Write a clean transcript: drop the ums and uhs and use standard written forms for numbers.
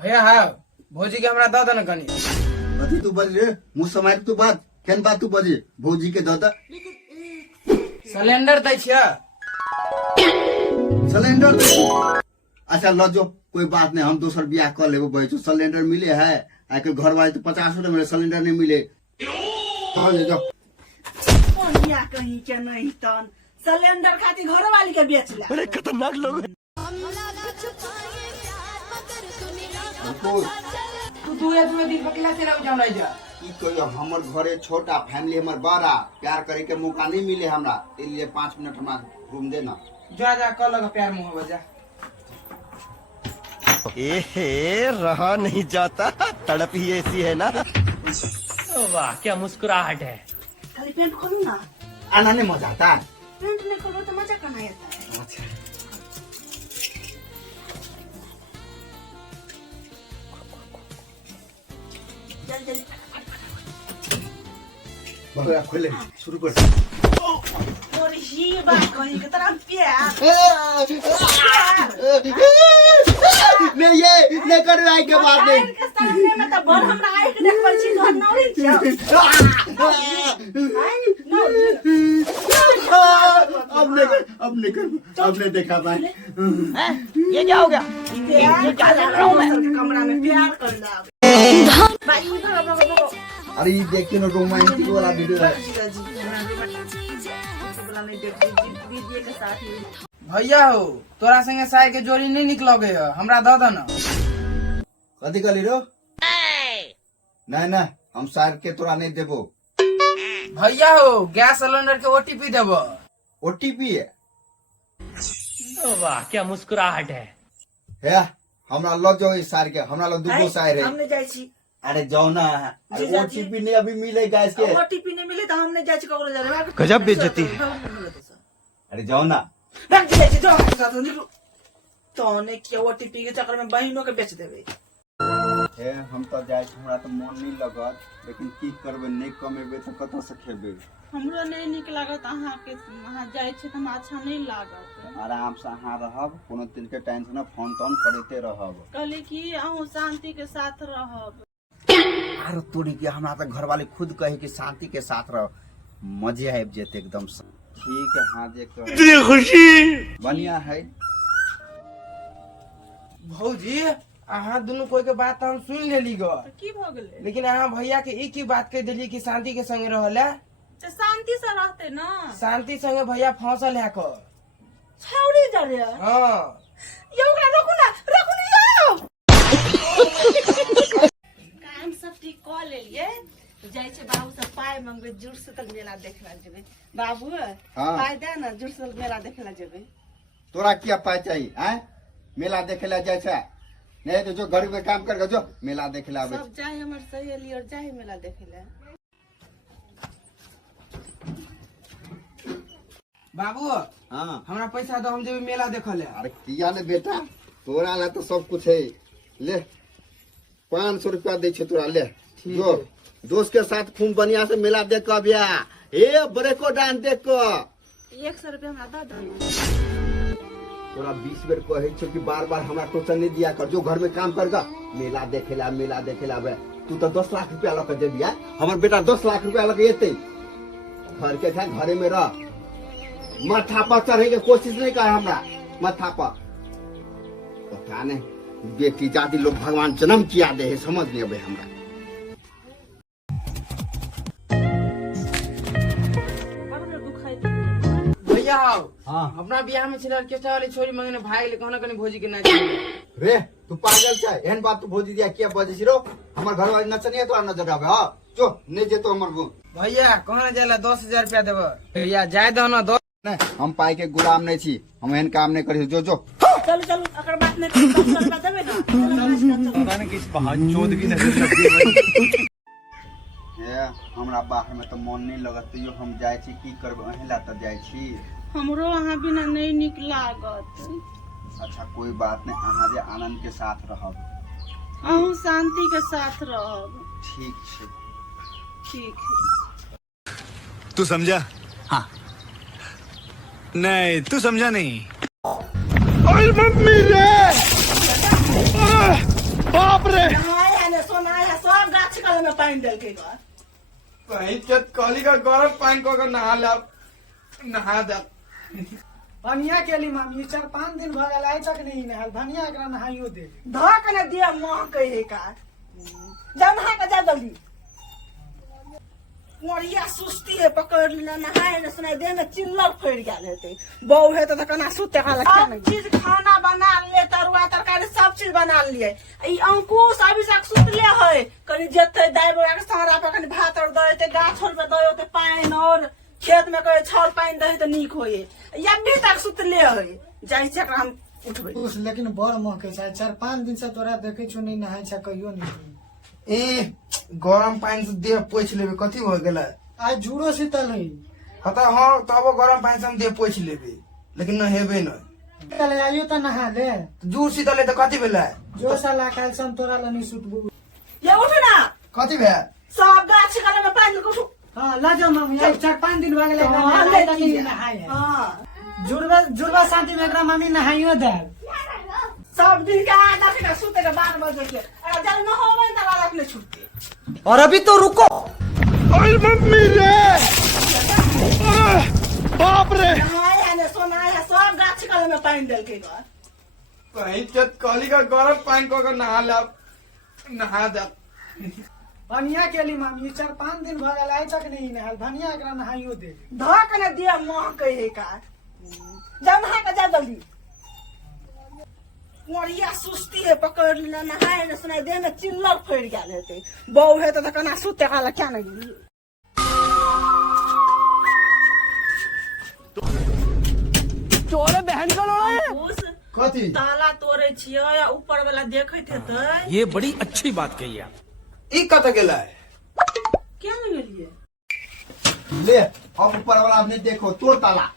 भैया हाँ भौजी के हमरा दो न कनी। अथी तू बज रे मुँह समार तू बात केन बात तू बजे भौजी के दता सिलेंडर दै छिया। सिलेंडर दे अच्छा ल जो कोई बात नहीं हम दोसर बियाह कर लेबो बहचो सिलेंडर मिले है आके घर वाले तो 50 रुपए में सिलेंडर नहीं मिले हाँ ले जाओ या कहीं के नहीं तन सिलेंडर खातिर घर वाली के बेचला। अरे खतरनाक लोग तू दू में दिन बकला से रह जाम रह जा। की कहियो हमर घरे छोटा फैमिली हमर बड़ा प्यार करे के मौका नहीं मिले हमरा इसलिए 5 मिनट हमरा रूम देना जा जा कल लगा प्यार मुंह हो जा। एहे रहा नहीं जाता तड़प ही ऐसी है ना। वाह क्या मुस्कुराहट है। खाली पेंट खोलो ना। आना नहीं मजा आता पेंट नहीं खोलो तो मजा कहाँ आता है। अच्छा जल्दी जल्दी बगड़ा खोले शुरू कर और ही बात कहीं के तरह प्यार नहीं ये नहीं कर रहा है के बात नहीं के सामने में तो बोल हमरा आए के देख पछी तो नौरी छ। अब नहीं देखा भाई ये क्या हो गया। ये क्या कर रहा हूं मैं कमरा में प्यार करना भाई उधर अरे ये देखिए ना रोमांटिक वाला वीडियो है भैया हो तोरा संगे साय के जोड़ी नहीं निकलो गए हमरा दो दो न। कथी कली रो नहीं ना हम सार के तोरा नहीं देबो। भैया हो गैस सिलेंडर के ओटीपी देबो। ओटीपी है वाह क्या मुस्कुराहट है। हमरा लो जो इस सार के हमरा लो दूगो सार है हमने जाई छी। अरे जाओ ना ओटीपी नहीं अभी मिले गैस के ओटीपी नहीं मिले तो हमने जाई छी ककरो जा रे गजब बेइज्जती। अरे जाओ ना रख दे छी जो साथ निकलो तो ने के ओटीपी के चक्कर में बहिनों के बेच देबे। हे हम तो जाय छी हमरा तो मन नहीं लगत लेकिन की करबे नहीं कमेबे तो कत से खेबे। हमरो नहीं निक लागत अहाँ के वहाँ जाय छै त हमरा अच्छा नहीं लागत। आराम से अहाँ रहब कोनो दिन के टेंशन फोन तोन करते रहब कहले कि अहूँ शांति के साथ रहब। अरे तोरी के हमरा तो घर वाले खुद कहे कि शांति के साथ रह मजे आबि जेते एकदम से। ठीक है हाँ जे इतनी खुशी बढ़िया है भौजी अहाँ दोनों कोई के बात हम सुन लेली ग की भ गेलै लेकिन अहाँ भैया के एक ही बात कह दिली कि शांति के संगे रहले तो शांति से रहते ना। शांति संगे भैया फंसल है कर छौरी जा रे हाँ यो ओकरा रोकू ना यो काम सब ठीक क लेलिए जाय छै बाबू सब पाय मंगबे जुड़ से तक मेला देखला जेबे। बाबू हाँ। पाय दे ना जुड़ से मेला देखला जेबे। तोरा क्या पाय चाहिए हैं मेला देखे ला जाए छै नहीं तो जो घर में काम कर जो मेला देखे ला आबे सब जाए हमर सहेली और जाए मेला देखेला। बाबू हाँ हमरा पैसा दो हम जेबे मेला देखल है। अरे किया ने बेटा तोरा ला तो सब कुछ है ले 500 रुपया दे छे तोरा ले जो दोस्त के साथ खूब बढ़िया से मेला देख के अबिया ए ब्रेको डांस देख के 100 रुपया हमरा द दो। तोरा 20 बेर कहे छो कि बार बार हमरा टोचन नहीं दिया कर जो घर में काम कर मेला देखेला बे तू तो 10 लाख रुपया लग दे दिया हमर बेटा 10 लाख रुपया लग एते घर के था घरे में रह माथा पर चढ़े के कोशिश नहीं कर हमरा माथा पर पता नहीं बेटी जाति लोग भगवान जन्म किया दे है समझ नहीं अबे हमरा। भैया हो हाँ अपना बियाह में छिलर के वाली छोरी मंगने भाई ले कहना कनी भौजी के नाच रे तू पागल छै एहन बात तू भोजी दिया क्या बजे छिरो हमर घर वाली नचनिया तो नजर आवे हां जो नहीं जेतो हमर भैया कहना जाला 10,000 रुपया देब भैया जाय दो ना दो नहीं हम पाई के गुलाम नहीं छी हम एहन काम नहीं करी जो जो चलो चलो अगर बात नहीं करी तो रुपया देबे ना। पता नहीं किस बहान चोद भी नजर लग गई। हमरा बाहर में तो मन नहीं लगत यो हम जाय छी की करब अहेला त जाय छी हमरो अहाँ बिना नहीं निक लागत। अच्छा कोई बात नहीं अहाँ जे आनंद के साथ रहब अहूँ शांति के साथ रहब। ठीक छै ठीक है। तू समझा। हाँ नहीं तू समझा नहीं। मम्मी रे नहाए है ने सोनाए है सब गाछ कल में पानी डाल के घर कहीं चत कली का गरम पानी को अगर नहा ला नहा दे भनिया के लिए मामी 4-5 दिन भगल आए तक नहीं नहाल भनिया एकरा नहाइयो दे धक ने दिया मोह कहे का जा नहा के जा जल्दी मोरिया सुस्ती है पकड़ लेना नहाए ने सुनाई दे में चिल्लर फड़ गेल हेते बहू है तो कना सुते का लगता नहीं चीज खाना बना ले तरुआ तरकारी सब चीज बना लिए ई अंकुश अभी तक सुतले है कनी जते दाई बोरा के सहारा पे कनी भात और दे गाछ और पे दे पानी और खेत में कहे छल पानी दे तो नीक होए अभी तक सुतले है जाई से हम उठबे उस लेकिन बड़ मोह के 4-5 दिन से तोरा देखे छु नहीं नहाय छ कहियो नहीं ए गरम पानी से देह पोछ लेबे कथी हो गेला आज जुड़ो शीतल है हता हां तब गरम पानी से हम देह पोछ लेबे लेकिन न हेबे न कल आइयो त नहा ले जूर शीतल है तो कथी भेला जो साला काल सम तोरा लनी सुतबू ये उठ ना कथी भे सब गाछ कल में पानी को उठ हां ला जा मामी 4-5 दिन भगल हाँ, ले ले नहीं नहाय हां जुड़वा शांति में एकरा मामी नहाइयो दे सब दिन के आधा के सुते के 12 बजे के अगर जल न होवे त लालक ने छुट्टी और अभी तो रुको नहाए है ने सोनाए है सब गाछ कल में पानी डाल के घर कहीं चत कली का गरम पानी को अगर नहा ला नहा दे भनिया के लिए मामी 4-5 दिन भगल आए तक नहीं नहाल भनिया एकरा नहाइयो दे धक ने दिया मोह कहे का जा नहा के जा जल्दी मोरिया सुस्ती है पकड़ लेना नहाए ने सुनाई दे में चिल्लर फड़ गेल हेते बहू है तो कना सुते का क्या नहीं चोरे बहन का लड़ा है उस कथी ताला तोड़े छियो या ऊपर वाला देखैत हेतै ये बड़ी अच्छी बात कही आप ई कत गेला क्या नहीं गेलिए ले अब ऊपर वाला आपने देखो तोड़ ताला